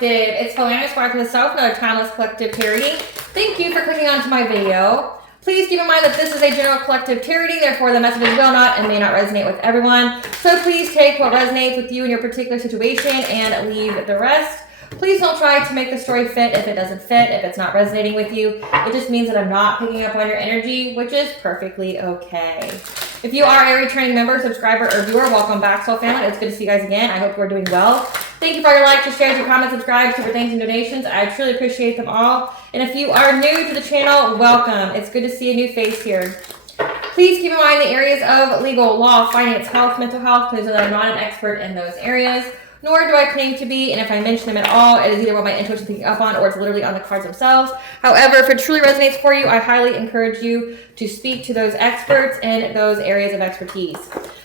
Collective. It's aspiraltotheself, another timeless collective tarot reading. Thank you for clicking onto my video. Please keep in mind that this is a general collective tarot reading, therefore the messages will not and may not resonate with everyone. So please take what resonates with you in your particular situation and leave the rest. Please don't try to make the story fit if it doesn't fit, if it's not resonating with you. It just means that I'm not picking up on your energy, which is perfectly okay. If you are a returning member, subscriber, or viewer, welcome back, Soul Family. It's good to see you guys again. I hope you're doing well. Thank you for your likes, your shares, your comments, subscribes, super thanks, and donations. I truly appreciate them all. And if you are new to the channel, welcome. It's good to see a new face here. Please keep in mind the areas of legal, law, finance, health, mental health. Please know that I'm not an expert in those areas, nor do I claim to be, and if I mention them at all, it is either what my intuition is picking up on or it's literally on the cards themselves. However, if it truly resonates for you, I highly encourage you to speak to those experts in those areas of expertise.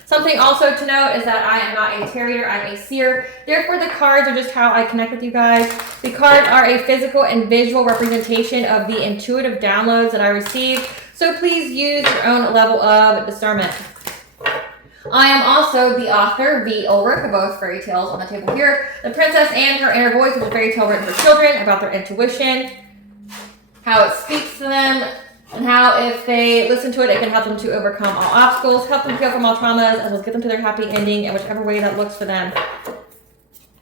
Something also to note is that I am not a tarot reader, I'm a seer. Therefore, the cards are just how I connect with you guys. The cards are a physical and visual representation of the intuitive downloads that I receive, so please use your own level of discernment. I am also the author, V. Ulrich, of both fairy tales on the table here. The Princess and Her Inner Voice is a fairy tale written for children about their intuition, how it speaks to them, and how if they listen to it, it can help them to overcome all obstacles, help them heal from all traumas, as well as get them to their happy ending in whichever way that looks for them.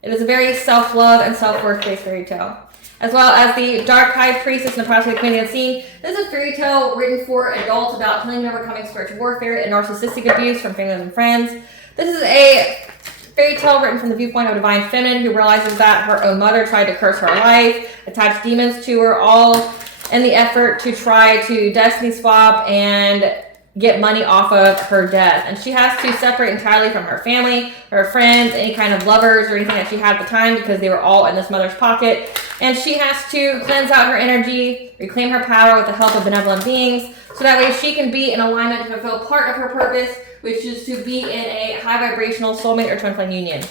It is a very self-love and self-worth based fairy tale. As well as the Dark High Priestess and the Prophet of the Queen Unseen. This is a fairy tale written for adults about healing and overcoming spiritual warfare and narcissistic abuse from family and friends. This is a fairy tale written from the viewpoint of a divine feminine who realizes that her own mother tried to curse her life, attach demons to her, all in the effort to try to destiny swap and get money off of her death. And she has to separate entirely from her family, her friends, any kind of lovers or anything that she had at the time because they were all in this mother's pocket. And she has to cleanse out her energy, reclaim her power with the help of benevolent beings, so that way she can be in alignment to fulfill part of her purpose, which is to be in a high vibrational soulmate or twin flame union.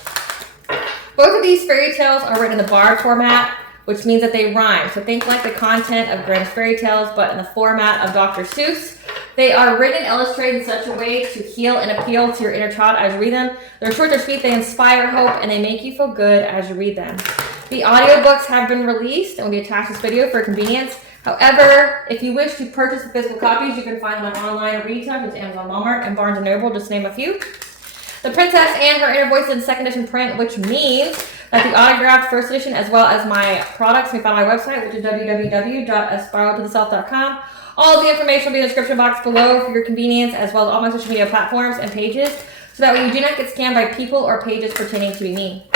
Both of these fairy tales are written in the bard format, which means that they rhyme. So think like the content of Grimm's fairy tales, but in the format of Dr. Seuss. They are written and illustrated in such a way to heal and appeal to your inner child as you read them. They're short, they're sweet, they inspire hope, and they make you feel good as you read them. The audiobooks have been released and will be attached to this video for convenience. However, if you wish to purchase the physical copies, you can find them on online retail, such as Amazon, Walmart, and Barnes & Noble, just to name a few. The Princess and Her Inner Voice is in second edition print, which means that the autographed first edition, as well as my products, can be found on my website, which is www.aspiraltotheself.com. All of the information will be in the description box below for your convenience, as well as all my social media platforms and pages, so that way you do not get scammed by people or pages pretending to be me.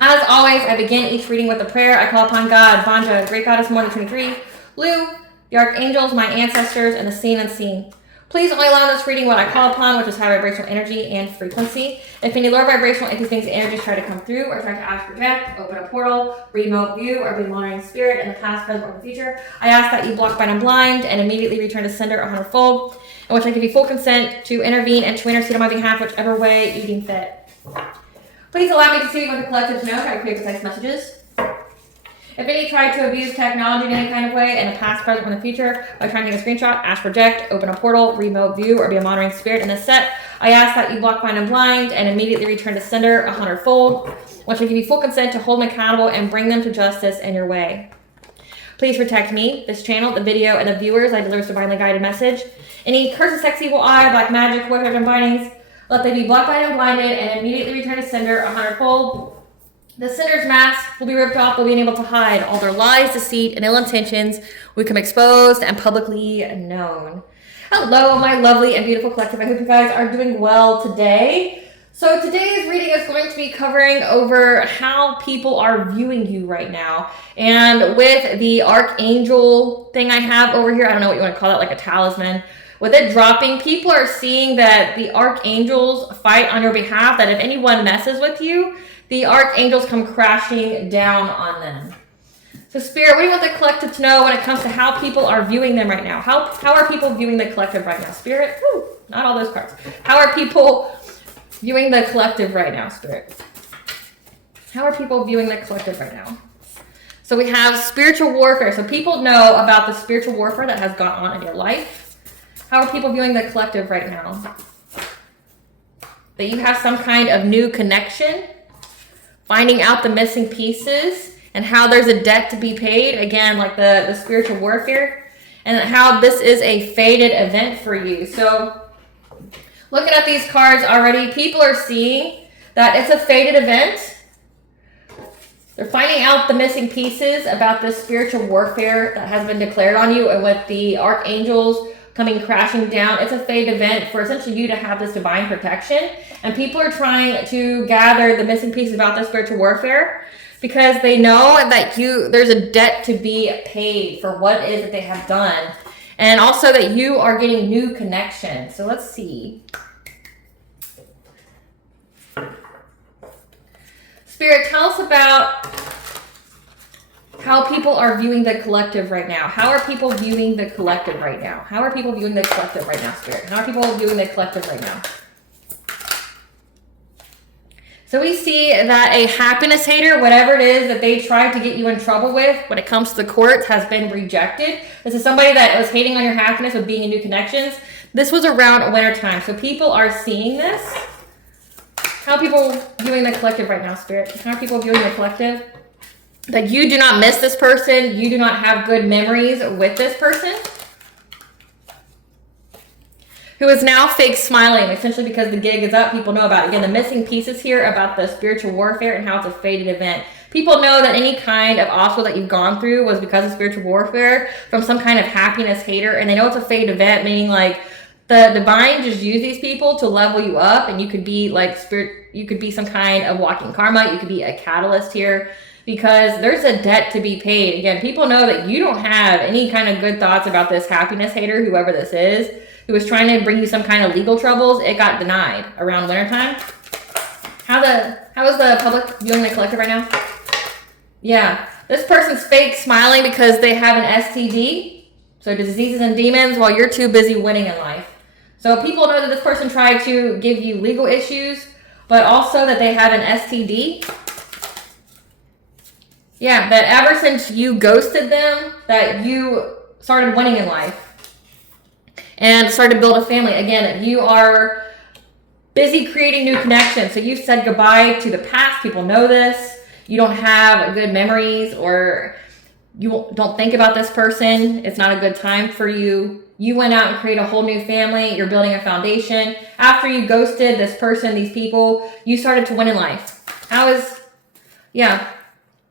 As always, I begin each reading with a prayer. I call upon God, Vanja, Great Goddess More Than 23, Lu, the Archangels, my ancestors, and the seen and unseen. Please only allow in this reading what I call upon, which is high vibrational energy and frequency. If any lower vibrational entities, energies try to come through or try to ask project, open a portal, remote view, or be monitoring spirit in the past, present, or the future, I ask that you block, bind, and blind, and immediately return to sender 100-fold, in which I give you full consent to intervene and to intercede on my behalf, whichever way you deem fit. Please allow me to see what the collective know how to create precise messages. If any try to abuse technology in any kind of way in the past, present, or in the future by trying to take a screenshot, ask project, open a portal, remote view, or be a monitoring spirit in this set, I ask that you block, bind, and blind, and immediately return to sender 100-fold, which I give you full consent to hold them accountable and bring them to justice in your way. Please protect me, this channel, the video, and the viewers I deliver this divinely guided message. Any curses, sex, evil eye, black magic, witchcraft, and bindings, let they be blocked, bind, and blinded, and immediately return to sender 100-fold. The sinner's mask will be ripped off, they'll be unable to hide. All their lies, deceit, and ill intentions will become exposed and publicly known. Hello, my lovely and beautiful collective. I hope you guys are doing well today. So today's reading is going to be covering over how people are viewing you right now. And with the Archangel thing I have over here, I don't know what you want to call that, like a talisman. With it dropping, people are seeing that the Archangels fight on your behalf, that if anyone messes with you, the Archangels come crashing down on them. So Spirit, what do you want the collective to know when it comes to how people are viewing them right now? How are people viewing the collective right now? Spirit, whew, not all those cards. How are people viewing the collective right now, Spirit? How are people viewing the collective right now? So we have spiritual warfare. So people know about the spiritual warfare that has gone on in your life. How are people viewing the collective right now? That you have some kind of new connection. finding out the missing pieces and how there's a debt to be paid. Again, like the spiritual warfare, and how this is a fated event for you. So looking at these cards already, people are seeing that it's a fated event. They're finding out the missing pieces about this spiritual warfare that has been declared on you, and with the archangels coming crashing down, it's a fated event for essentially you to have this divine protection. And people are trying to gather the missing pieces about this spiritual warfare because they know that there's a debt to be paid for what it is that they have done. And also that you are getting new connections. So let's see. Spirit, tell us about how people are viewing the collective right now. How are people viewing the collective right now? How are people viewing the collective right now, Spirit? How are people viewing the collective right now? So we see that a happiness hater, whatever it is that they tried to get you in trouble with when it comes to the courts, has been rejected. This is somebody that was hating on your happiness with being in new connections. This was around winter time. So people are seeing this. How are people viewing the collective right now, Spirit? How are people viewing the collective? That you do not miss this person. You do not have good memories with this person. Who is now fake smiling, essentially because the gig is up. People know about it. Again, the missing pieces here about the spiritual warfare and how it's a fated event. People know that any kind of obstacle that you've gone through was because of spiritual warfare from some kind of happiness hater. And they know it's a fated event, meaning like the divine just use these people to level you up, and you could be like you could be some kind of walking karma. You could be a catalyst here because there's a debt to be paid. Again, people know that you don't have any kind of good thoughts about this happiness hater, whoever this is, who was trying to bring you some kind of legal troubles. It got denied around wintertime. How is the public viewing the collective right now? Yeah, this person's fake smiling because they have an STD, so diseases and demons, while you're too busy winning in life. So people know that this person tried to give you legal issues, but also that they have an STD. Yeah, that ever since you ghosted them, that you started winning in life and started to build a family. Again, you are busy creating new connections. So you've said goodbye to the past. People know this. You don't have good memories, or you don't think about this person. It's not a good time for you. You went out and created a whole new family. You're building a foundation. After you ghosted this person, these people, you started to win in life.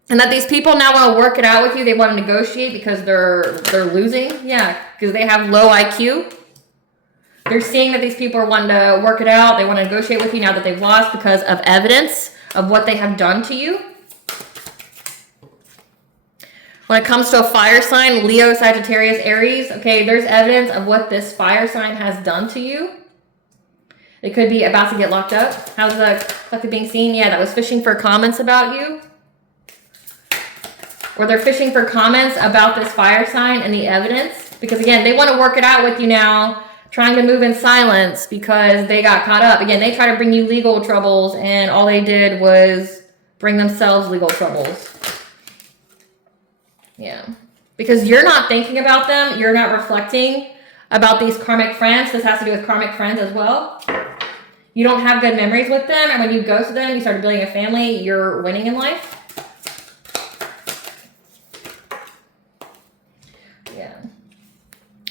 And that these people now want to work it out with you. They want to negotiate because they're losing. Yeah, because they have low IQ. They're seeing that these people are wanting to work it out. They want to negotiate with you now that they've lost because of evidence of what they have done to you. When it comes to a fire sign, Leo, Sagittarius, Aries, okay, there's evidence of what this fire sign has done to you. It could be about to get locked up. How's the collective being seen? Yeah, that was fishing for comments about you. Or they're fishing for comments about this fire sign and the evidence. Because again, they want to work it out with you now, trying to move in silence because they got caught up. Again, they try to bring you legal troubles, and all they did was bring themselves legal troubles. Yeah. Because you're not thinking about them. You're not reflecting about these karmic friends. This has to do with karmic friends as well. You don't have good memories with them. And when you go to them, you start building a family, you're winning in life. Yeah.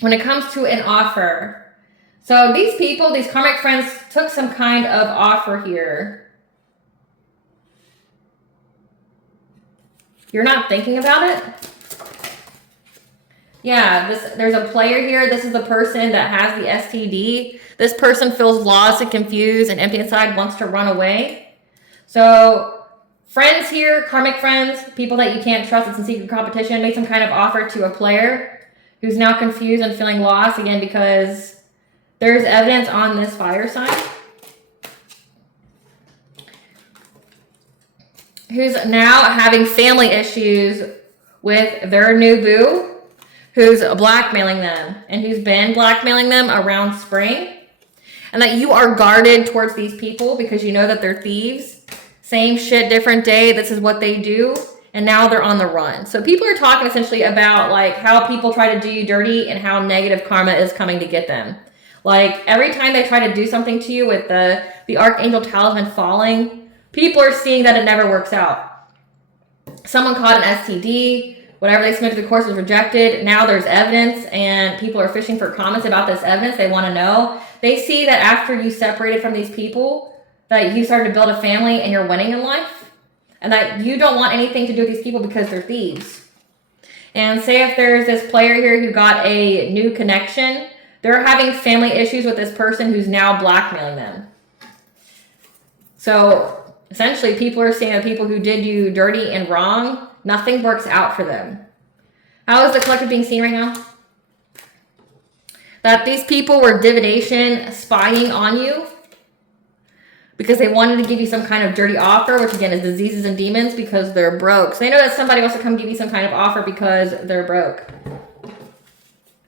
When it comes to an offer. So these people, these karmic friends, took some kind of offer here. You're not thinking about it? Yeah, there's a player here. This is the person that has the STD. This person feels lost and confused and empty inside, wants to run away. So friends here, karmic friends, people that you can't trust, it's in secret competition, made some kind of offer to a player who's now confused and feeling lost, again, because there's evidence on this fire sign. Who's now having family issues with their new boo, who's blackmailing them and who's been blackmailing them around spring. And that you are guarded towards these people because you know that they're thieves. Same shit, different day. This is what they do. And now they're on the run. So people are talking essentially about like how people try to do you dirty and how negative karma is coming to get them. Like every time they try to do something to you with the archangel talisman falling, People are seeing that it never works out. Someone caught an STD. Whatever they submitted to the course was rejected. Now there's evidence, and people are fishing for comments about this evidence. They want to know. They see that after you separated from these people, that you started to build a family and you're winning in life, and that you don't want anything to do with these people because they're thieves. And say if there's this player here who got a new connection, they're having family issues with this person who's now blackmailing them. So essentially, people are seeing that people who did you dirty and wrong, nothing works out for them. How is the collective being seen right now? That these people were divination spying on you because they wanted to give you some kind of dirty offer, which again is diseases and demons, because they're broke. So they know that somebody wants to come give you some kind of offer because they're broke.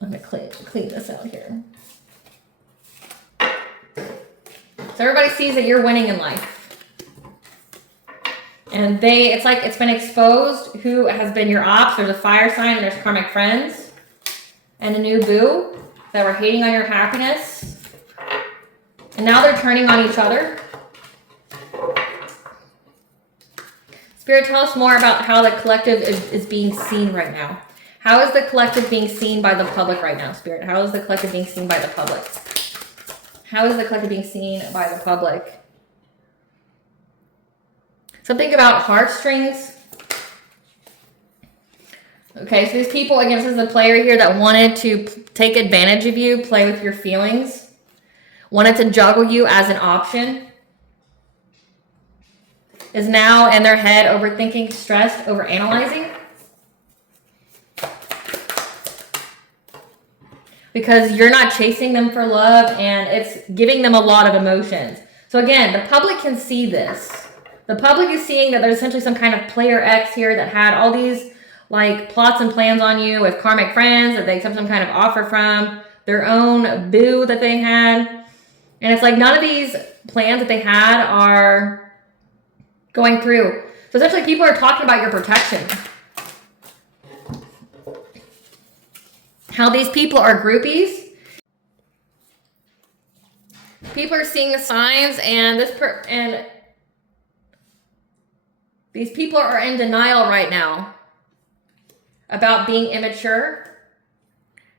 I'm going to clean this out here. So everybody sees that you're winning in life. And it's like it's been exposed who has been your ops. There's a fire sign and there's karmic friends. And a new boo that were hating on your happiness. And now they're turning on each other. Spirit, tell us more about how the collective is being seen right now. How is the collective being seen by the public right now, Spirit? How is the collective being seen by the public? How is the collective being seen by the public? Something about heartstrings. Okay, so these people, again, this is the player here that wanted to take advantage of you, play with your feelings, wanted to juggle you as an option, is now in their head overthinking, stressed, overanalyzing. Because you're not chasing them for love, and it's giving them a lot of emotions. So again, the public can see this. The public is seeing that there's essentially some kind of player X here that had all these like plots and plans on you with karmic friends that they accept some kind of offer from, their own boo that they had. And it's like none of these plans that they had are going through. So essentially people are talking about your protection. How these people are groupies. People are seeing the signs, and these people are in denial right now about being immature,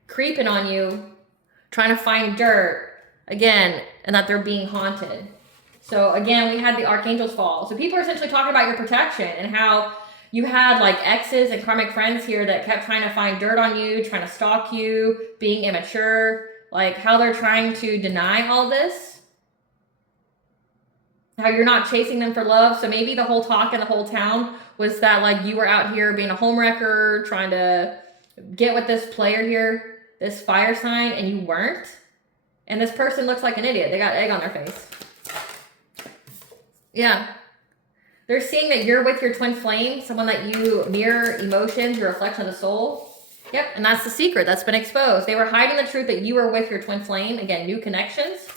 creeping on you, trying to find dirt, again, and that they're being haunted. So again, we had the archangels fall. So people are essentially talking about your protection and how you had like exes and karmic friends here that kept trying to find dirt on you, trying to stalk you, being immature, like how they're trying to deny all this. How you're not chasing them for love. So maybe the whole talk in the whole town was that like you were out here being a homewrecker, trying to get with this player here, this fire sign, and you weren't. And this person looks like an idiot. They got egg on their face. Yeah. They're seeing that you're with your twin flame, someone that you mirror emotions, your reflection of the soul. Yep, and that's the secret that's been exposed. They were hiding the truth that you were with your twin flame. Again, new connections.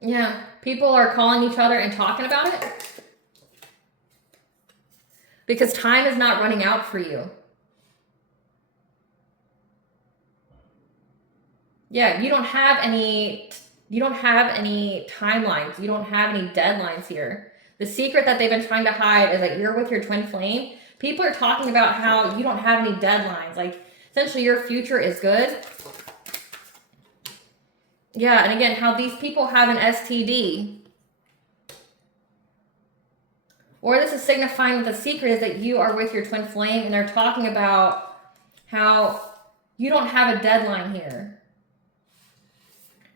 Yeah, people are calling each other and talking about it. Because time is not running out for you. Yeah, you don't have any timelines. You don't have any deadlines here. The secret that they've been trying to hide is that you're with your twin flame. People are talking about how you don't have any deadlines. Like, essentially, your future is good. Yeah, and again, how these people have an STD. Or this is signifying that the secret is that you are with your twin flame, and they're talking about how you don't have a deadline here.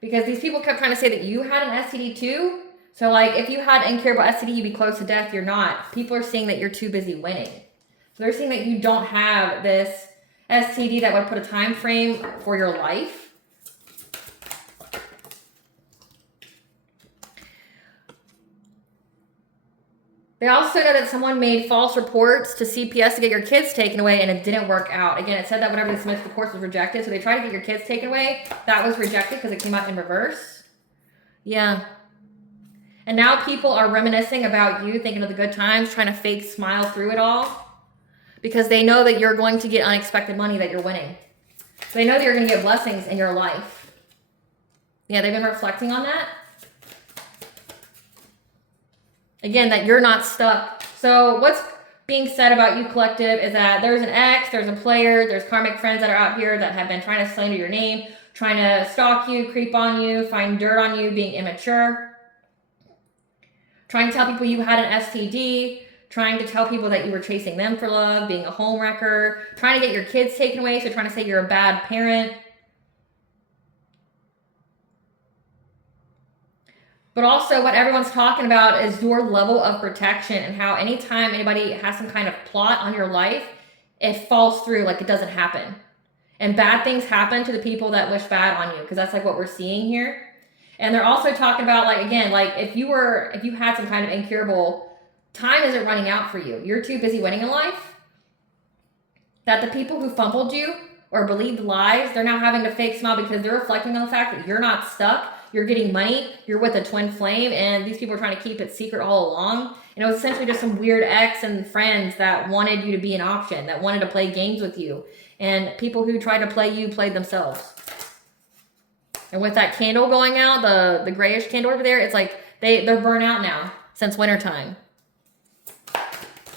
Because these people kept trying to say that you had an STD too. So like if you had incurable STD, you'd be close to death. You're not. People are seeing that you're too busy winning. So they're seeing that you don't have this STD that would put a time frame for your life. They also know that someone made false reports to CPS to get your kids taken away, and it didn't work out. Again, it said that whatever they submitted to the course was rejected, so they tried to get your kids taken away. That was rejected because it came out in reverse. Yeah. And now people are reminiscing about you, thinking of the good times, trying to fake smile through it all. because they know that you're going to get unexpected money, that you're winning. So they know that you're going to get blessings in your life. Yeah, they've been reflecting on that. Again, that you're not stuck. So what's being said about you, collective, is that there's an ex, there's a player, there's karmic friends that are out here that have been trying to slander your name, trying to stalk you, creep on you, find dirt on you, being immature, trying to tell people you had an STD, trying to tell people that you were chasing them for love, being a home wrecker, trying to get your kids taken away, so trying to say you're a bad parent. But also what everyone's talking about is your level of protection, and how anytime anybody has some kind of plot on your life, it falls through, like it doesn't happen. And bad things happen to the people that wish bad on you, because that's like what we're seeing here. And they're also talking about, like, again, like if you had some kind of incurable, time isn't running out for you. You're too busy winning in life. That the people who fumbled you or believed lies, they're now having to fake smile because they're reflecting on the fact that you're not stuck. You're getting money, you're with a twin flame, and these people are trying to keep it secret all along. And it was essentially just some weird ex and friends that wanted you to be an option, that wanted to play games with you. And people who tried to play you played themselves. And with that candle going out, the grayish candle over there, it's like they're burnt out now since wintertime.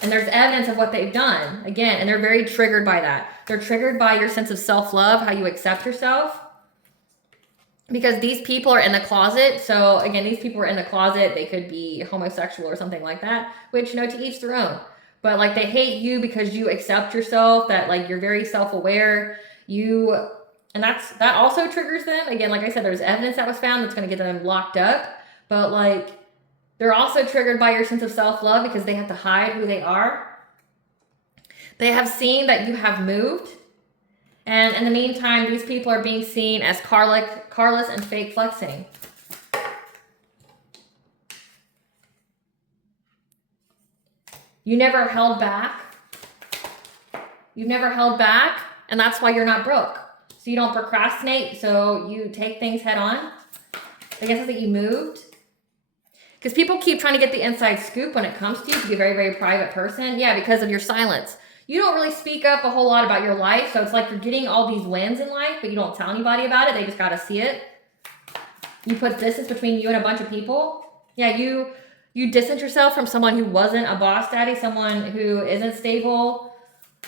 And there's evidence of what they've done, again, and they're very triggered by that. They're triggered by your sense of self-love, how you accept yourself. Because these people are in the closet. So again, these people are in the closet. They could be homosexual or something like that, which, you know, to each their own. But like they hate you because you accept yourself, that like you're very self-aware. And that also triggers them. Again, like I said, there's evidence that was found that's going to get them locked up. But like they're also triggered by your sense of self-love because they have to hide who they are. They have seen that you have moved. And in the meantime, these people are being seen as carless and fake flexing. You never held back. You've never held back, and that's why you're not broke. So you don't procrastinate, so you take things head on. I guess it's that you moved. Because people keep trying to get the inside scoop when it comes to you, to be a very, very private person. Yeah, because of your silence. You don't really speak up a whole lot about your life, so it's like you're getting all these wins in life, but you don't tell anybody about it. They just got to see it. You put distance between you and a bunch of people. Yeah, you distance yourself from someone who wasn't a boss daddy, someone who isn't stable,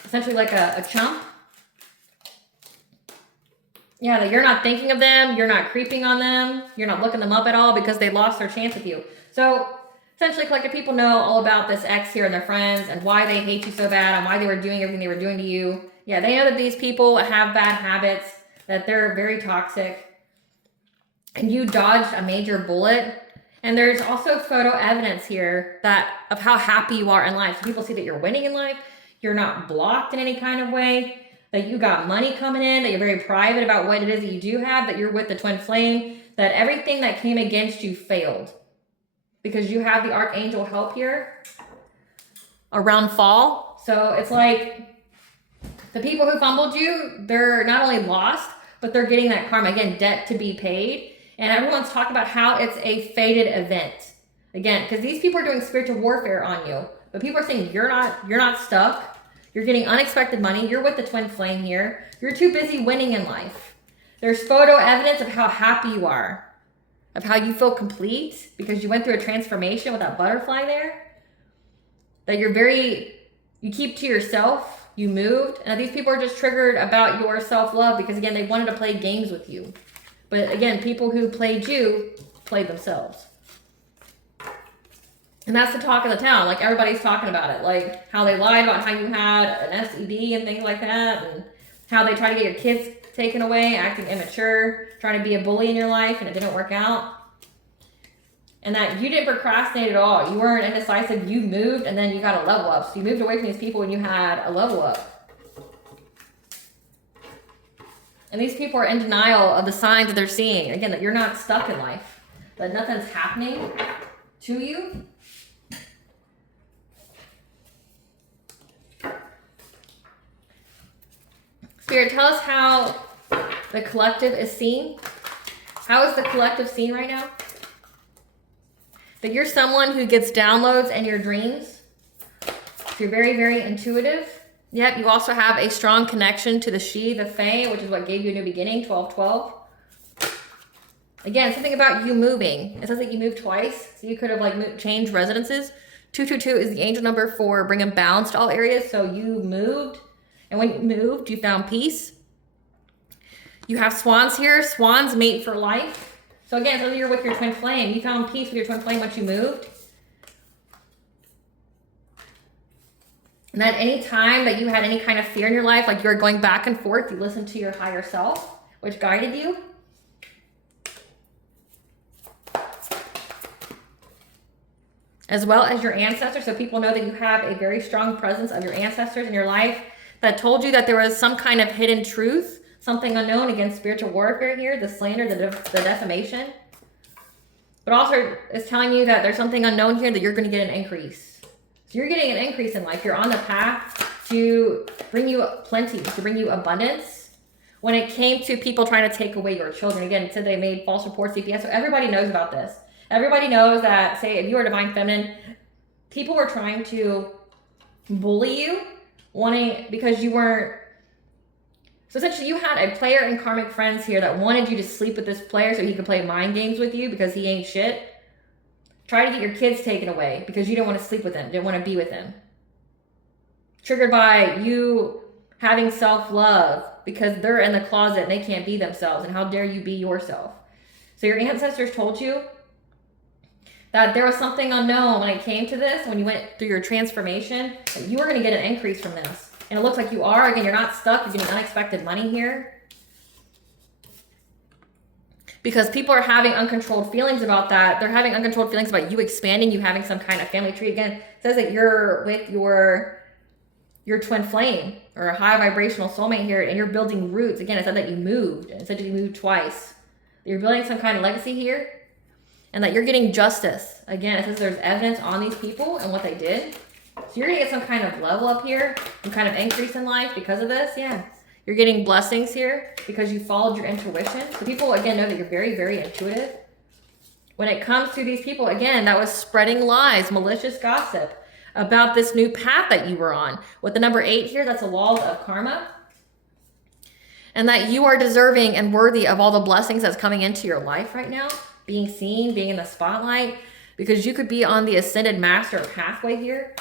essentially like a chump. Yeah, that you're not thinking of them, you're not creeping on them, you're not looking them up at all because they lost their chance with you. So essentially, collective people know all about this ex here and their friends and why they hate you so bad and why they were doing everything they were doing to you. Yeah, they know that these people have bad habits, that they're very toxic, and you dodged a major bullet. And there's also photo evidence here of how happy you are in life. So people see that you're winning in life, you're not blocked in any kind of way, that you got money coming in, that you're very private about what it is that you do have, that you're with the twin flame, that everything that came against you failed. Because you have the archangel help here around fall. So it's like the people who fumbled you, they're not only lost, but they're getting that karma. Again, debt to be paid. And everyone's talking about how it's a fated event. Again, because these people are doing spiritual warfare on you. But people are saying you're not stuck. You're getting unexpected money. You're with the twin flame here. You're too busy winning in life. There's photo evidence of how happy you are, of how you feel complete because you went through a transformation with that butterfly there. That you keep to yourself, you moved. And these people are just triggered about your self-love because, again, they wanted to play games with you. But again, people who played you played themselves. And that's the talk of the town. Like, everybody's talking about it. Like, how they lied about how you had an STD and things like that. And how they try to get your kids taken away, acting immature, trying to be a bully in your life, and it didn't work out. And that you didn't procrastinate at all. You weren't indecisive. You moved, and then you got a level up. So you moved away from these people when you had a level up. And these people are in denial of the signs that they're seeing. Again, that you're not stuck in life. That nothing's happening to you. Spirit, tell us how the collective is seen. How is the collective seen right now? That you're someone who gets downloads in your dreams. So you're very, very intuitive. Yep, you also have a strong connection to the she, the fae, which is what gave you a new beginning, 12-12. Again, something about you moving. It says that you moved twice, so you could have like changed residences. 222 is the angel number for bringing balance to all areas, so you moved. And when you moved, you found peace. You have swans here. Swans mate for life. So again, so you're with your twin flame. You found peace with your twin flame once you moved. And that any time that you had any kind of fear in your life, like you were going back and forth, you listened to your higher self, which guided you. As well as your ancestors. So people know that you have a very strong presence of your ancestors in your life that told you that there was some kind of hidden truth, something unknown. Again, spiritual warfare here, the slander, the defamation. But also it's telling you that there's something unknown here that you're going to get an increase. So you're getting an increase in life. You're on the path to bring you plenty, to bring you abundance. When it came to people trying to take away your children, again, it said they made false reports, CPS. So everybody knows about this. Everybody knows that, say, if you are divine feminine, people were trying to bully you, because you weren't. So essentially you had a player in karmic friends here that wanted you to sleep with this player so he could play mind games with you because he ain't shit. Try to get your kids taken away because you didn't want to sleep with him, didn't want to be with him. Triggered by you having self-love because they're in the closet and they can't be themselves, and how dare you be yourself. So your ancestors told you that there was something unknown when it came to this, when you went through your transformation, that you were going to get an increase from this. And it looks like you are. Again, you're not stuck. You're getting unexpected money here. Because people are having uncontrolled feelings about that. They're having uncontrolled feelings about you expanding, you having some kind of family tree. Again, it says that you're with your twin flame or a high vibrational soulmate here, and you're building roots. Again, it said that you moved. It said that you moved twice. You're building some kind of legacy here. And that you're getting justice. Again, it says there's evidence on these people and what they did. So you're going to get some kind of level up here, some kind of increase in life because of this. Yeah. You're getting blessings here because you followed your intuition. So people, again, know that you're very, very intuitive. When it comes to these people, again, that was spreading lies, malicious gossip about this new path that you were on. With the number 8 here, that's the laws of karma. And that you are deserving and worthy of all the blessings that's coming into your life right now. Being seen, being in the spotlight, because you could be on the ascended master pathway here.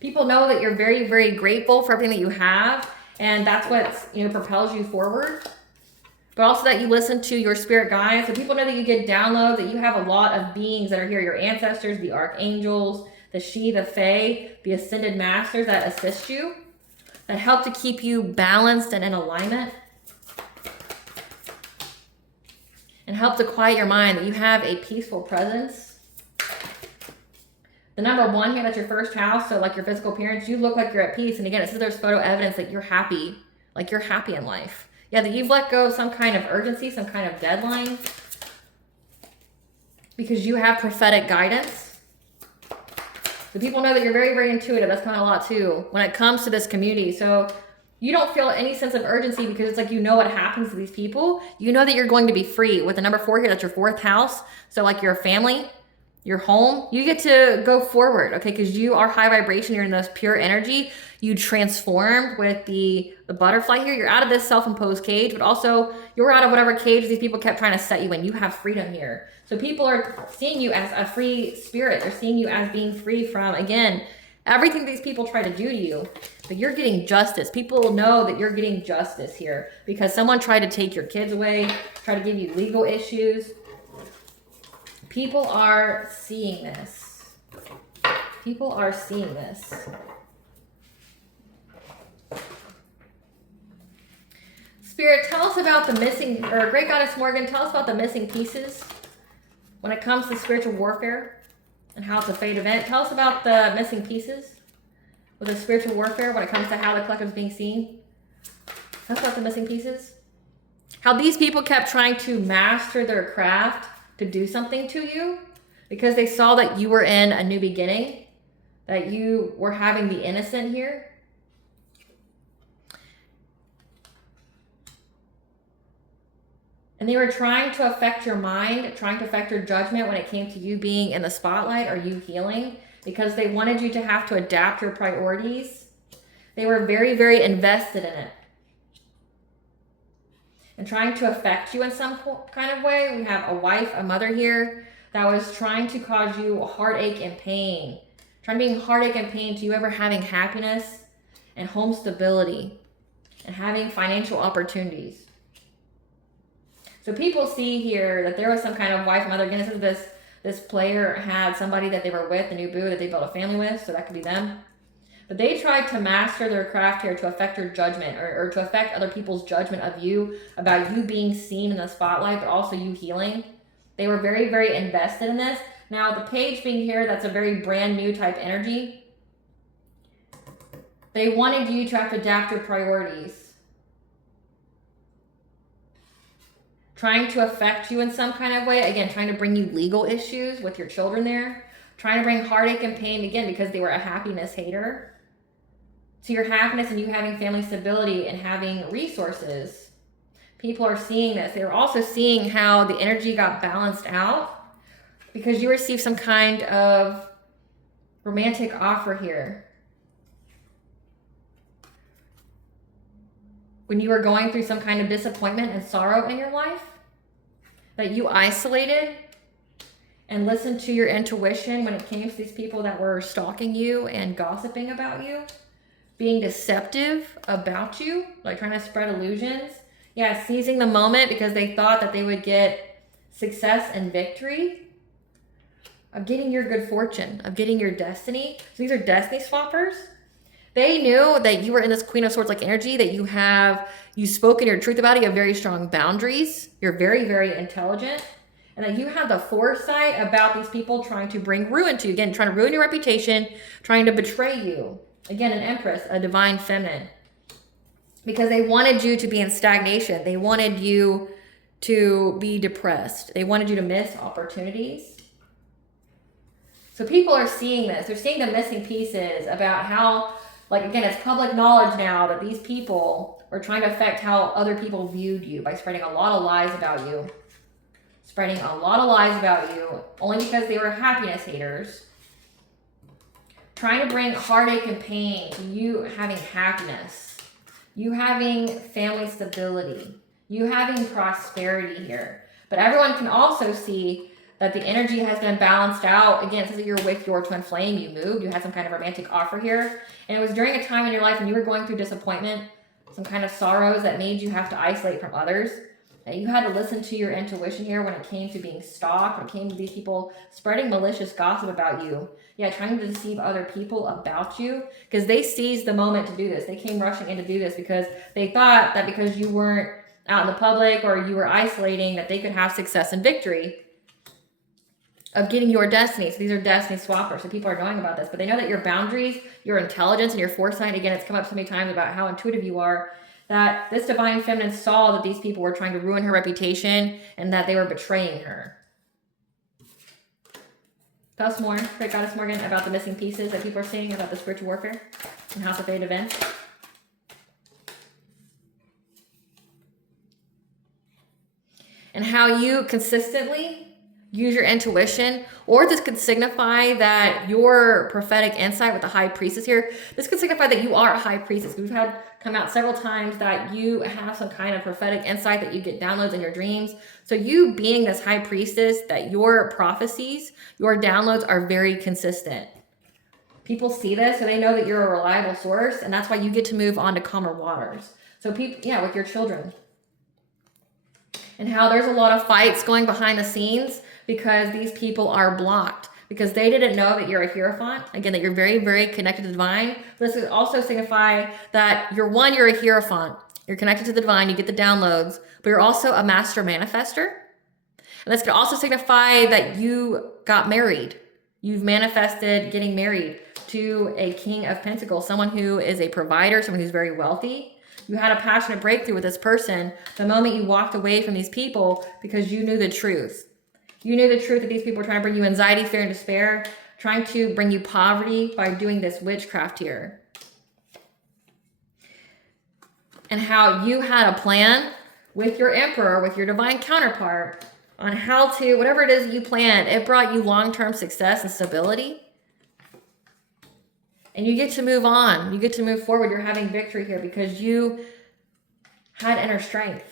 People know that you're very, very grateful for everything that you have, and that's what propels you forward. But also that you listen to your spirit guides. So people know that you get downloads, that you have a lot of beings that are here, your ancestors, the archangels, the she, the fae, the ascended masters that assist you, that help to keep you balanced and in alignment. And help to quiet your mind, that you have a peaceful presence. The number 1 here, that's your first house, so like your physical appearance, you look like you're at peace. And again, it says there's photo evidence that you're happy, like you're happy in life. Yeah, that you've let go of some kind of urgency, some kind of deadline, because you have prophetic guidance. The people know that you're very, very intuitive. That's coming a lot too when it comes to this community. So you don't feel any sense of urgency because it's like you know what happens to these people. You know that you're going to be free. With the number 4 here, that's your 4th house. So like your family, your home, you get to go forward, okay? Because you are high vibration. You're in this pure energy. You transformed with the butterfly here. You're out of this self-imposed cage, but also you're out of whatever cage these people kept trying to set you in. You have freedom here. So people are seeing you as a free spirit. They're seeing you as being free from, again, everything these people try to do to you. But you're getting justice. People know that you're getting justice here because someone tried to take your kids away, try to give you legal issues. People are seeing this. People are seeing this. Spirit, tell us about the missing, or Great Goddess Morgan, tell us about the missing pieces when it comes to spiritual warfare and how it's a fate event. Tell us about the missing pieces with the spiritual warfare when it comes to how the collective is being seen. Tell us about the missing pieces. How these people kept trying to master their craft to do something to you because they saw that you were in a new beginning, that you were having the innocent here. And they were trying to affect your mind, trying to affect your judgment when it came to you being in the spotlight or you healing. because they wanted you to have to adapt your priorities. They were very, very invested in it and trying to affect you in some kind of way. We have a wife, a mother here that was trying to cause you heartache and pain, trying to bring heartache and pain to you ever having happiness and home stability and having financial opportunities. So people see here that there was some kind of wife, mother. Again, it says this player had somebody that they were with, a new boo that they built a family with, so that could be them. But they tried to master their craft here to affect your judgment or to affect other people's judgment of you, about you being seen in the spotlight, but also you healing. They were very, very invested in this. Now, the page being here, that's a very brand new type energy. They wanted you to have to adapt your priorities, trying to affect you in some kind of way. Again, trying to bring you legal issues with your children there, trying to bring heartache and pain, again, because they were a happiness hater, to your happiness and you having family stability and having resources. People are seeing this. They're also seeing how the energy got balanced out because you received some kind of romantic offer here. When you were going through some kind of disappointment and sorrow in your life, that you isolated and listened to your intuition when it came to these people that were stalking you and gossiping about you, being deceptive about you, like trying to spread illusions. Yeah, seizing the moment because they thought that they would get success and victory, of getting your good fortune, of getting your destiny. So these are destiny swappers. They knew that you were in this Queen of Swords like energy, that you spoken your truth about it, you have very strong boundaries, you're very, very intelligent, and that you have the foresight about these people trying to bring ruin to you. Again, trying to ruin your reputation, trying to betray you. Again, an Empress, a divine feminine. Because they wanted you to be in stagnation. They wanted you to be depressed. They wanted you to miss opportunities. So people are seeing this. They're seeing the missing pieces about how, like, again, it's public knowledge now that these people are trying to affect how other people viewed you by spreading a lot of lies about you. Spreading a lot of lies about you only because they were happiness haters. Trying to bring heartache and pain to you having happiness. You having family stability. You having prosperity here. But everyone can also see that the energy has been balanced out. Again, it says that you're with your twin flame. You moved. You had some kind of romantic offer here. And it was during a time in your life when you were going through disappointment, some kind of sorrows that made you have to isolate from others. And you had to listen to your intuition here when it came to being stalked, when it came to these people spreading malicious gossip about you. Yeah, trying to deceive other people about you, because they seized the moment to do this. They came rushing in to do this because they thought that because you weren't out in the public or you were isolating, that they could have success and victory of getting your destiny. So these are destiny swappers. So people are knowing about this, but they know that your boundaries, your intelligence, and your foresight, again, it's come up so many times about how intuitive you are, that this divine feminine saw that these people were trying to ruin her reputation and that they were betraying her. Tell us more, Great Goddess Morgan, about the missing pieces that people are seeing about the spiritual warfare and House of Fate events. And how you consistently use your intuition, or this could signify that your prophetic insight with the high priestess here, this could signify that you are a high priestess. We've had come out several times that you have some kind of prophetic insight, that you get downloads in your dreams. So you being this high priestess, that your prophecies, your downloads are very consistent. People see this, so they know that you're a reliable source, and that's why you get to move on to calmer waters. So people, yeah, with your children. And how there's a lot of fights going behind the scenes because these people are blocked, because they didn't know that you're a Hierophant. Again, that you're very, very connected to the divine. This would also signify that you're a Hierophant. You're connected to the divine, you get the downloads, but you're also a master manifester. And this could also signify that you got married. You've manifested getting married to a King of Pentacles, someone who is a provider, someone who's very wealthy. You had a passionate breakthrough with this person the moment you walked away from these people because you knew the truth. You knew the truth that these people were trying to bring you anxiety, fear, and despair, trying to bring you poverty by doing this witchcraft here. And how you had a plan with your emperor, with your divine counterpart, on how to, whatever it is that you planned, it brought you long-term success and stability. And you get to move on. You get to move forward. You're having victory here because you had inner strength.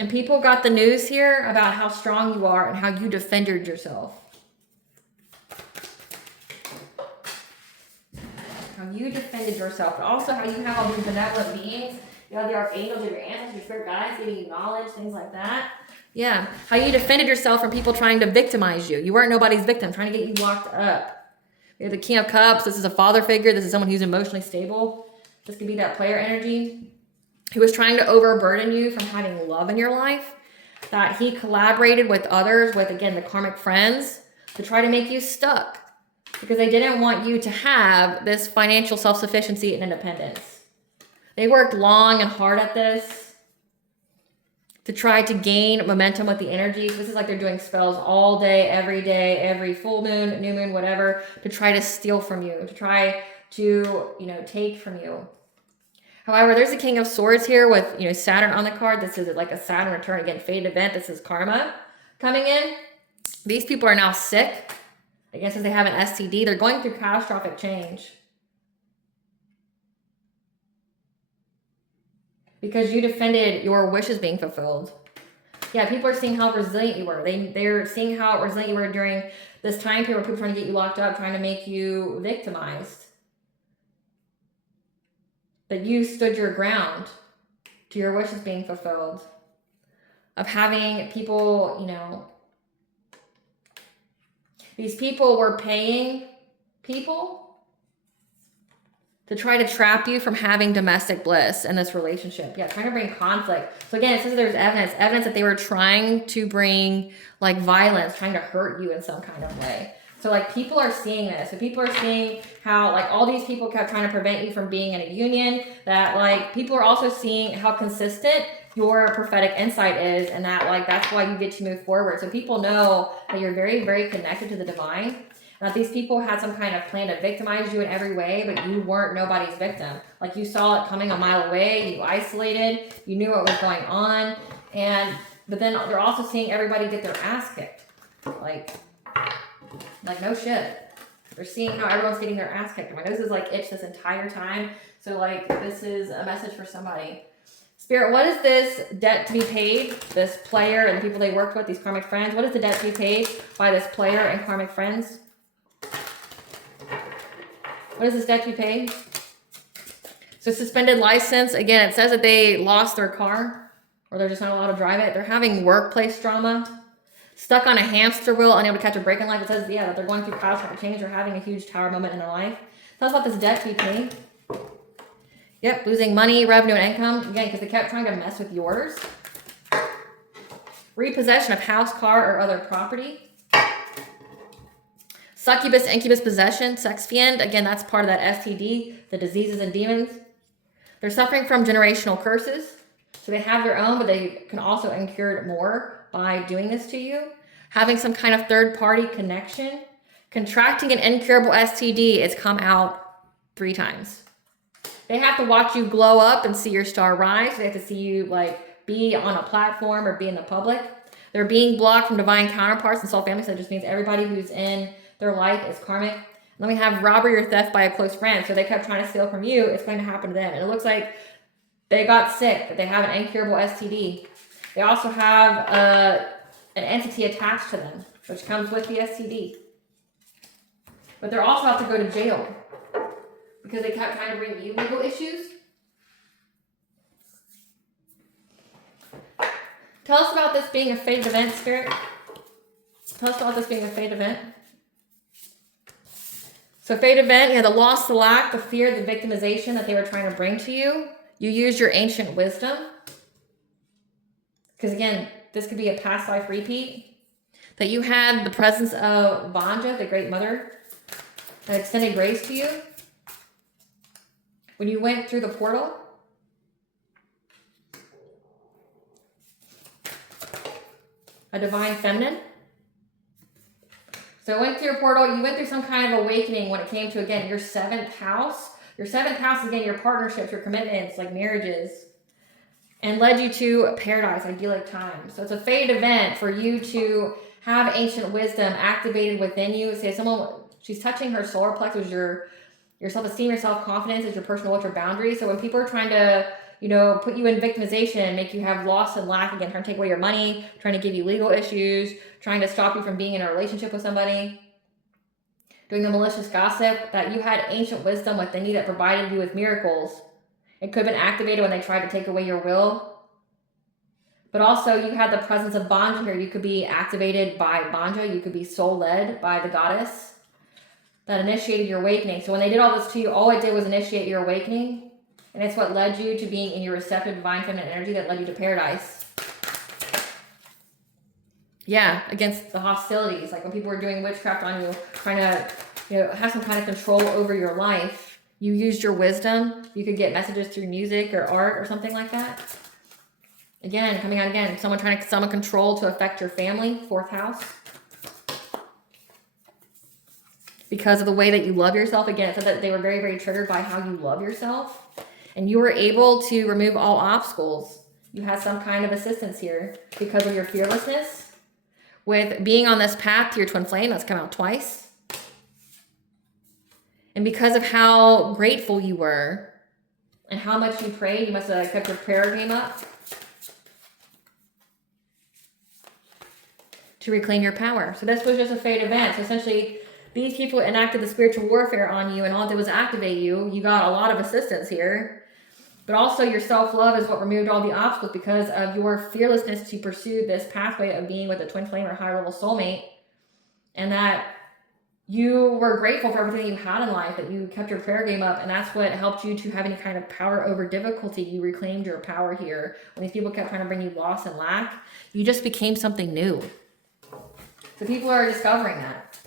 And people got the news here about how strong you are and how you defended yourself. How you defended yourself, but also how you have all these benevolent beings. You have the archangels, you have your ancestors, your spirit guides, giving you knowledge, things like that. Yeah, how you defended yourself from people trying to victimize you. You weren't nobody's victim, trying to get you locked up. You're the King of Cups. This is a father figure. This is someone who's emotionally stable. This could be that player energy who was trying to overburden you from having love in your life. That he collaborated with others, with, again, the karmic friends, to try to make you stuck. Because they didn't want you to have this financial self-sufficiency and independence. They worked long and hard at this to try to gain momentum with the energies. This is like they're doing spells all day, every full moon, new moon, whatever, to try to steal from you, to try to, take from you. However, there's a King of Swords here with, Saturn on the card. This is like a Saturn return, again, fate event. This is karma coming in. These people are now sick. Again, since they have an STD, they're going through catastrophic change. Because you defended your wishes being fulfilled. Yeah, people are seeing how resilient you were. They're seeing how resilient you were during this time period where people were trying to get you locked up, trying to make you victimized. But you stood your ground to your wishes being fulfilled. Of having people, these people were paying people to try to trap you from having domestic bliss in this relationship. Yeah, trying to bring conflict. So again, it says there's evidence that they were trying to bring like violence, trying to hurt you in some kind of way. So like people are seeing this. So people are seeing how like all these people kept trying to prevent you from being in a union. That like people are also seeing how consistent your prophetic insight is, and that like that's why you get to move forward. So people know that you're very, very connected to the divine. And that these people had some kind of plan to victimize you in every way, but you weren't nobody's victim. Like you saw it coming a mile away, you isolated, you knew what was going on, but then they're also seeing everybody get their ass kicked. Like no shit. They're seeing how everyone's getting their ass kicked. My nose is like itched this entire time. So like this is a message for somebody. Spirit, what is this debt to be paid? This player and the people they worked with, these karmic friends. What is the debt to be paid by this player and karmic friends? What is this debt to be paid? So suspended license. Again, it says that they lost their car or they're just not allowed to drive it. They're having workplace drama. Stuck on a hamster wheel, unable to catch a break in life. It says, that they're going through catastrophic change or having a huge tower moment in their life. Tell us about this debt to be paid. Yep, losing money, revenue, and income. Again, because they kept trying to mess with yours. Repossession of house, car, or other property. Succubus, incubus possession, sex fiend. Again, that's part of that STD, the diseases and demons. They're suffering from generational curses. So they have their own, but they can also incur more by doing this to you. Having some kind of third-party connection. Contracting an incurable STD has come out 3 times. They have to watch you glow up and see your star rise. They have to see you like be on a platform or be in the public. They're being blocked from divine counterparts and soul families. So that just means everybody who's in their life is karmic. And then we have robbery or theft by a close friend. So they kept trying to steal from you. It's going to happen to them. And it looks like they got sick, but they have an incurable STD. They also have an entity attached to them, which comes with the STD. But they're also have to go to jail because they kept trying to bring you legal issues. Tell us about this being a fated event, Spirit. Tell us about this being a fated event. So fated event, the loss, the lack, the fear, the victimization that they were trying to bring to you. You used your ancient wisdom. Because again, this could be a past life repeat. That you had the presence of Vanja, the great mother, that extended grace to you. When you went through the portal. A divine feminine. So went through your portal, you went through some kind of awakening when it came to, again, your 7th house. Your 7th house is, again, your partnerships, your commitments, like marriages, and led you to paradise, idyllic time. So it's a fated event for you to have ancient wisdom activated within you. Say someone She's touching her solar plexus, which is your self-esteem, your self-confidence, is your personal ultra boundary. So when people are trying to, you know, put you in victimization, make you have loss and lack, again, trying to take away your money, trying to give you legal issues, trying to stop you from being in a relationship with somebody, doing the malicious gossip, that you had ancient wisdom within you that provided you with miracles. It could have been activated when they tried to take away your will. But also you had the presence of Banja here. You could be activated by Banja. You could be soul-led by the goddess that initiated your awakening. So when they did all this to you, all it did was initiate your awakening. And it's what led you to being in your receptive divine feminine energy that led you to paradise. Yeah, against the hostilities. Like when people were doing witchcraft on you, trying to, you know, have some kind of control over your life, you used your wisdom. You could get messages through music or art or something like that. Again, coming out again, someone trying to summon control to affect your family, 4th house. Because of the way that you love yourself. Again, it said that they were very, very triggered by how you love yourself. And you were able to remove all obstacles. You had some kind of assistance here because of your fearlessness. With being on this path to your twin flame, that's come out twice. And because of how grateful you were and how much you prayed, you must have kept your prayer game up to reclaim your power. So this was just a fate event. So essentially, these people enacted the spiritual warfare on you, and all it did was activate you. You got a lot of assistance here. But also your self-love is what removed all the obstacles because of your fearlessness to pursue this pathway of being with a twin flame or higher level soulmate. And that you were grateful for everything you had in life, that you kept your prayer game up, and that's what helped you to have any kind of power over difficulty. You reclaimed your power here. When these people kept trying to bring you loss and lack, you just became something new. So people are discovering that.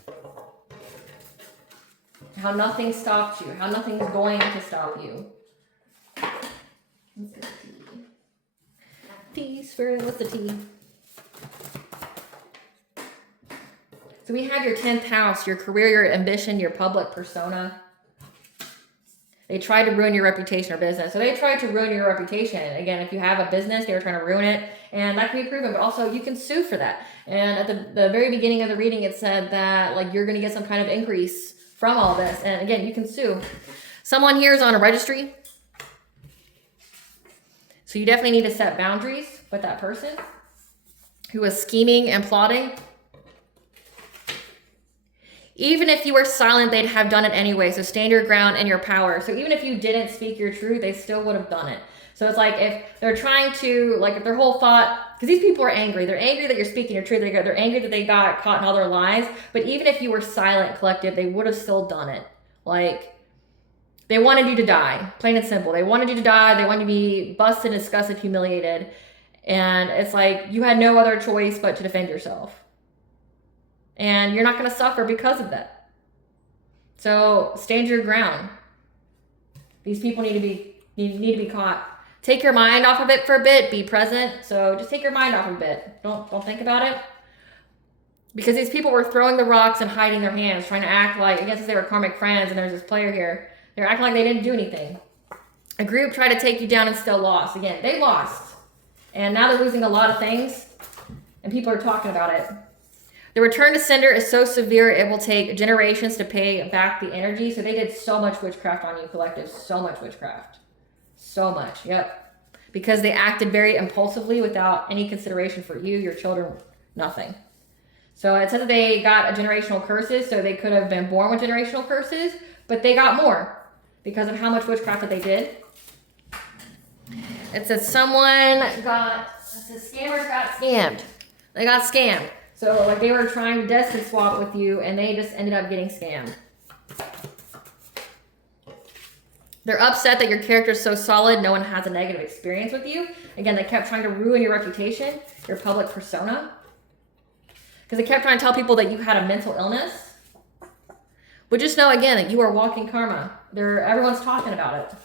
How nothing stopped you. How nothing's going to stop you. T's for, what's the T? So we have your 10th house, your career, your ambition, your public persona. They tried to ruin your reputation or business. So they tried to ruin your reputation. Again, if you have a business, they were trying to ruin it. And that can be proven, but also you can sue for that. And at the very beginning of the reading, it said that like you're going to get some kind of increase from all this. And again, you can sue. Someone here is on a registry. So you definitely need to set boundaries with that person who is scheming and plotting. Even if you were silent, they'd have done it anyway. So stand your ground and your power. So even if you didn't speak your truth, they still would have done it. So it's like if they're trying to, like if their whole thought, because these people are angry. They're angry that you're speaking your truth. They're angry that they got caught in all their lies. But even if you were silent, collective, they would have still done it. Like they wanted you to die, plain and simple. They wanted you to die. They wanted you to be busted, disgusted, humiliated. And it's like you had no other choice but to defend yourself. And you're not going to suffer because of that. So stand your ground. These people need to be caught. Take your mind off of it for a bit. Be present. So just take your mind off of a bit. Don't think about it. Because these people were throwing the rocks and hiding their hands, trying to act like, I guess if they were karmic friends and there's this player here, they're acting like they didn't do anything. A group tried to take you down and still lost. Again, they lost. And now they're losing a lot of things. And people are talking about it. The return to sender is so severe, it will take generations to pay back the energy. So they did so much witchcraft on you, collective. So much witchcraft. So much. Yep. Because they acted very impulsively without any consideration for you, your children, nothing. So it says that they got a generational curses. So they could have been born with generational curses, but they got more because of how much witchcraft that they did. It says scammers got scammed. They got scammed. So like they were trying to destiny swap with you and they just ended up getting scammed. They're upset that your character is so solid, no one has a negative experience with you. Again, they kept trying to ruin your reputation, your public persona. Because they kept trying to tell people that you had a mental illness. But just know again that you are walking karma. Everyone's talking about it.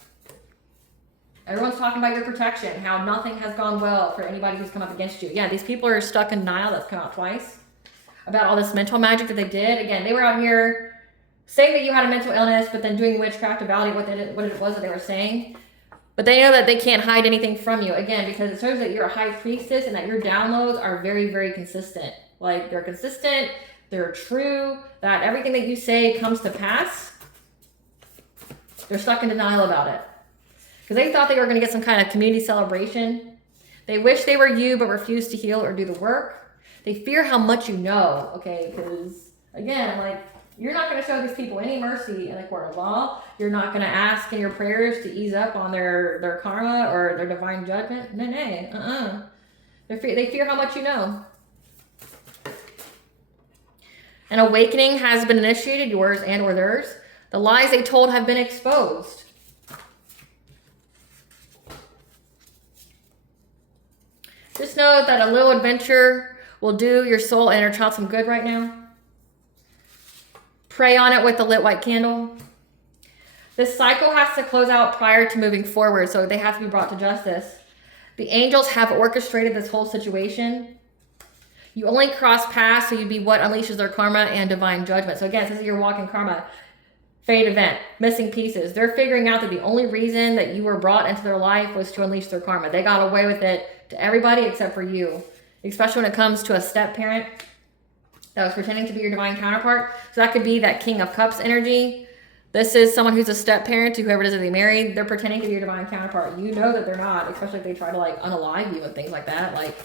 Everyone's talking about your protection, how nothing has gone well for anybody who's come up against you. Yeah, these people are stuck in denial. That's come out twice. About all this mental magic that they did. Again, they were out here saying that you had a mental illness, but then doing witchcraft to validate what it was that they were saying. But they know that they can't hide anything from you. Again, because it shows that you're a high priestess and that your downloads are very, very consistent. Like, they're consistent. they're true, that everything that you say comes to pass, they're stuck in denial about it. Because they thought they were going to get some kind of community celebration. They wish they were you, but refuse to heal or do the work. They fear how much you know, okay? Because, again, like, you're not going to show these people any mercy in the court of law. You're not going to ask in your prayers to ease up on their karma or their divine judgment. No. They fear how much you know. An awakening has been initiated, yours and or theirs. The lies they told have been exposed. Just know that a little adventure will do your soul and your child some good right now. Pray on it with a lit white candle. This cycle has to close out prior to moving forward, so they have to be brought to justice. The angels have orchestrated this whole situation. You only cross paths, so you'd be what unleashes their karma and divine judgment. So again, this is your walking karma. Fate event, missing pieces. They're figuring out that the only reason that you were brought into their life was to unleash their karma. They got away with it to everybody except for you, especially when it comes to a step parent that was pretending to be your divine counterpart. So that could be that King of Cups energy. This is someone who's a step parent to whoever it is that they married. They're pretending to be your divine counterpart. You know that they're not, especially if they try to like unalive you and things like that. Like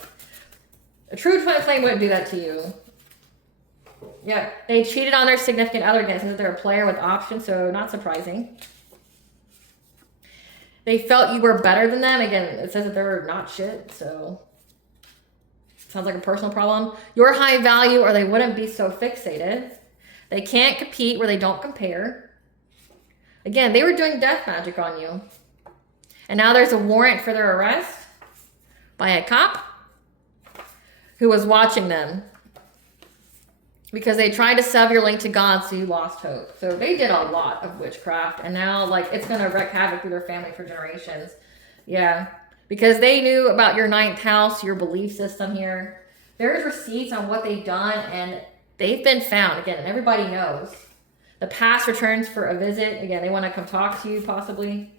a true twin flame wouldn't do that to you. Yeah, they cheated on their significant other again, since they're a player with options, so not surprising. They felt you were better than them. Again, it says that they're not shit, so sounds like a personal problem. You're high value or they wouldn't be so fixated. They can't compete where they don't compare. Again, they were doing death magic on you. And now there's a warrant for their arrest by a cop who was watching them because they tried to sell your link to God, so you lost hope. So they did a lot of witchcraft, and now like it's going to wreak havoc through their family for generations. Yeah, because they knew about your 9th house, your belief system here. There's receipts on what they've done, and they've been found. Again, and everybody knows. The past returns for a visit. Again, they want to come talk to you, possibly.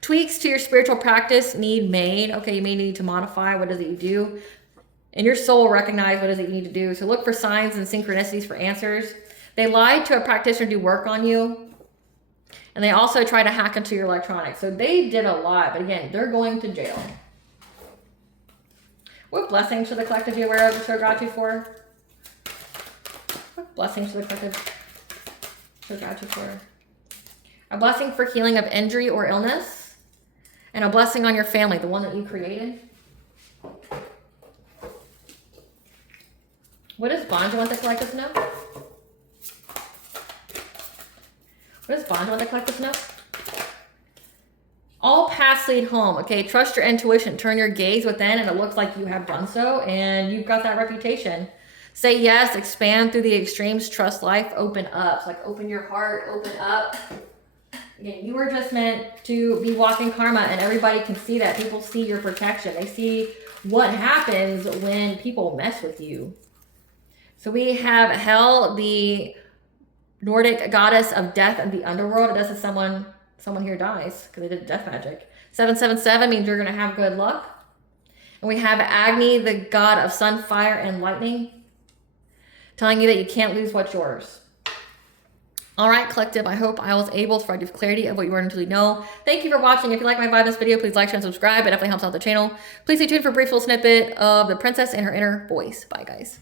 Tweaks to your spiritual practice need made. Okay, you may need to modify. What is it you do? And your soul will recognize what is it you need to do. So look for signs and synchronicities for answers. They lied to a practitioner to do work on you. And they also try to hack into your electronics. So they did a lot. But again, they're going to jail. What blessings should the collective be aware of to show gratitude for? What blessings should the collective show gratitude for? A blessing for healing of injury or illness. And a blessing on your family, the one that you created. What does Bonja want the collective to know? What does Bonja want the collective to know? All paths lead home. Okay, trust your intuition. Turn your gaze within, and it looks like you have done so, and you've got that reputation. Say yes, expand through the extremes, trust life, open up. So like open your heart, open up. Again, you were just meant to be walking karma, and everybody can see that. People see your protection. They see what happens when people mess with you. So we have Hel, the Nordic goddess of death and the underworld. It does that someone here dies because they did death magic. 777 means you're going to have good luck. And we have Agni, the god of sun, fire, and lightning, telling you that you can't lose what's yours. All right, collective, I hope I was able to provide you with clarity of what you already need to know. Thank you for watching. If you like my vibe in this video, please like, share, and subscribe. It definitely helps out the channel. Please stay tuned for a brief little snippet of the princess and her inner voice. Bye, guys.